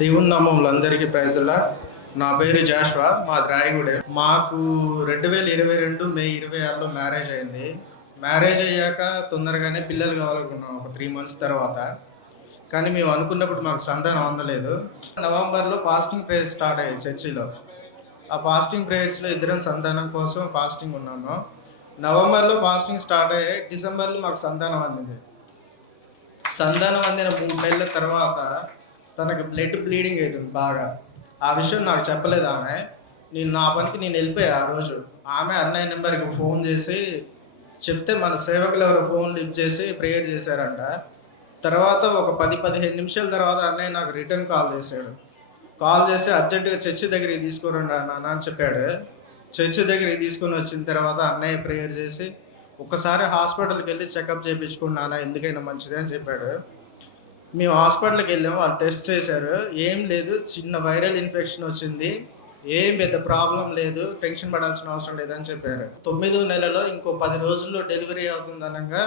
దేవుని నామములు అందరికీ ప్రైజ్లా. నా పేరు జాష్వా, మాది రాయగూడే. మాకు 2022 మే 26లో మ్యారేజ్ అయింది. మ్యారేజ్ అయ్యాక తొందరగానే పిల్లలు కావాలనుకున్నాం ఒక 3 మంత్స్ తర్వాత. కానీ మేము అనుకున్నప్పుడు మాకు సంతానం అందలేదు. నవంబర్లో ఫాస్టింగ్ ప్రేయర్స్ స్టార్ట్ అయ్యాయి చర్చిలో. ఆ ఫాస్టింగ్ ప్రేయర్స్లో ఇద్దరం సంతానం కోసం ఫాస్టింగ్ ఉన్నాము. నవంబర్లో ఫాస్టింగ్ స్టార్ట్ అయ్యాయి, డిసెంబర్లో మాకు సంతానం అందింది. సంతానం అందిన 3 నెలల తర్వాత తనకి బ్లడ్ బ్లీడింగ్ అవుతుంది బాగా. ఆ విషయం నాకు చెప్పలేదు ఆమె. నా పనికి నేను వెళ్ళిపోయా ఆ రోజు. ఆమె అన్నయ్య నెంబర్కి ఫోన్ చేసి చెప్తే మన సేవకులు ఎవరు ఫోన్ లిఫ్ట్ చేసి ప్రేయర్ చేశారంట. తర్వాత ఒక 10-15 నిమిషాల తర్వాత అన్నయ్య నాకు రిటర్న్ కాల్ చేశాడు. కాల్ చేసి అర్జెంటుగా చర్చి దగ్గరికి తీసుకురండి నాన్న అని చెప్పాడు. చర్చి దగ్గరికి తీసుకొని వచ్చిన తర్వాత అన్నయ్య ప్రేయర్ చేసి ఒక్కసారి హాస్పిటల్కి వెళ్ళి చెకప్ చేయించుకున్నానా, ఎందుకైనా మంచిది అని చెప్పాడు. మేము హాస్పిటల్కి వెళ్ళాము, వాళ్ళు టెస్ట్ చేశారు. ఏం లేదు, చిన్న వైరల్ ఇన్ఫెక్షన్ వచ్చింది, ఏం పెద్ద ప్రాబ్లం లేదు, టెన్షన్ పడాల్సిన అవసరం లేదని చెప్పారు. 9వ నెలలో ఇంకో 10 రోజుల్లో డెలివరీ అవుతుందనగా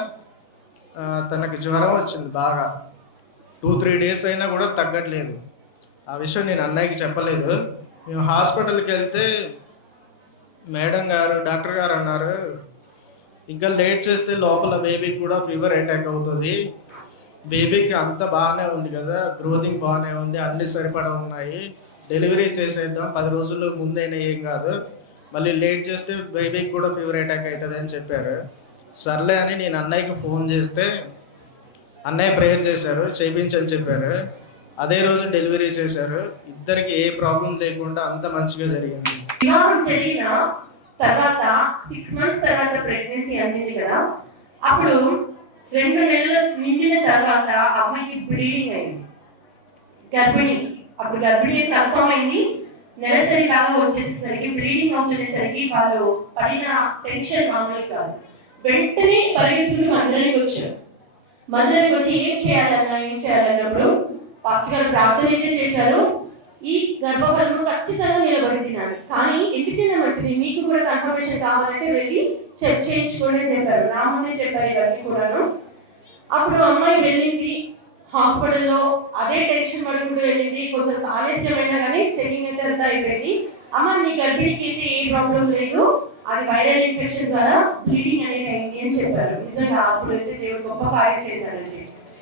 తనకి జ్వరం వచ్చింది బాగా. 2-3 డేస్ అయినా కూడా తగ్గట్లేదు. ఆ విషయం నేను అన్నయ్యకి చెప్పలేదు. మేము హాస్పిటల్కి వెళ్తే మేడం గారు, డాక్టర్ గారు అన్నారు, ఇంకా లేట్ చేస్తే లోపల బేబీకి కూడా ఫీవర్ అటాక్ అవుతుంది. బేబీకి అంత బాగానే ఉంది కదా, గ్రోతింగ్ బాగానే ఉంది, అన్నీ సరిపడా ఉన్నాయి, డెలివరీ చేసేద్దాం, 10 రోజుల్లో ముందైనా ఏం కాదు, మళ్ళీ లేట్ చేస్తే బేబీకి కూడా ఫీవర్ అటాక్ అవుతుంది అని చెప్పారు. సర్లే అని నేను అన్నయ్యకి ఫోన్ చేస్తే అన్నయ్య ప్రేయర్ చేశారు, చేయించని చెప్పారు. అదే రోజు డెలివరీ చేశారు. ఇద్దరికి ఏ ప్రాబ్లం లేకుండా అంత మంచిగా జరిగింది. వివాహం జరిగిన తర్వాత 6 మంత్స్ తర్వాత ప్రెగ్నెన్సీ అందింది కదా, అప్పుడు 2 నెలలు నిండిన తర్వాత అమ్మాయికి బ్లీడింగ్ అయింది, గర్భిణి. అప్పుడు గర్భిణి కన్ఫర్మ్ అయింది. నెలసరి లాగా వచ్చేసరికి బ్లీడింగ్ అవుతునేసరికి వాళ్ళు పడిన టెన్షన్ మామూలు కాదు. వెంటనే పరిగెత్తుకుని మందిరానికి వచ్చి ఏం చేయాలన్నప్పుడు పాస్టర్ గారు ప్రార్థన అయితే చేశారు, ఈ గర్భఫలము ఖచ్చితంగా నిలబడి తినాలి, కానీ ఎందుకైనా మంచిది, మీకు కూడా కన్ఫర్మేషన్ కావాలంటే వెళ్ళి చెక్ చేయించుకోండి అని చెప్పారు. నా ముందే చెప్పారు ఇవన్నీ కూడాను. అప్పుడు అమ్మాయి వెళ్ళింది హాస్పిటల్లో, అదే టెన్షన్ పడుకుంటూ వెళ్ళింది. కొంచెం ఆలస్యమైనా కానీ చెకింగ్ అయితే అంతా అయిపోయింది. అమ్మ నీ గర్భిణికి అయితే ఏ ప్రాబ్లం లేదు, అది వైరల్ ఇన్ఫెక్షన్ ద్వారా బ్లీడింగ్ అనేది అయింది అని చెప్పారు. నిజంగా అప్పుడు అయితే దేవుడు గొప్ప కార్యం చేశారండి.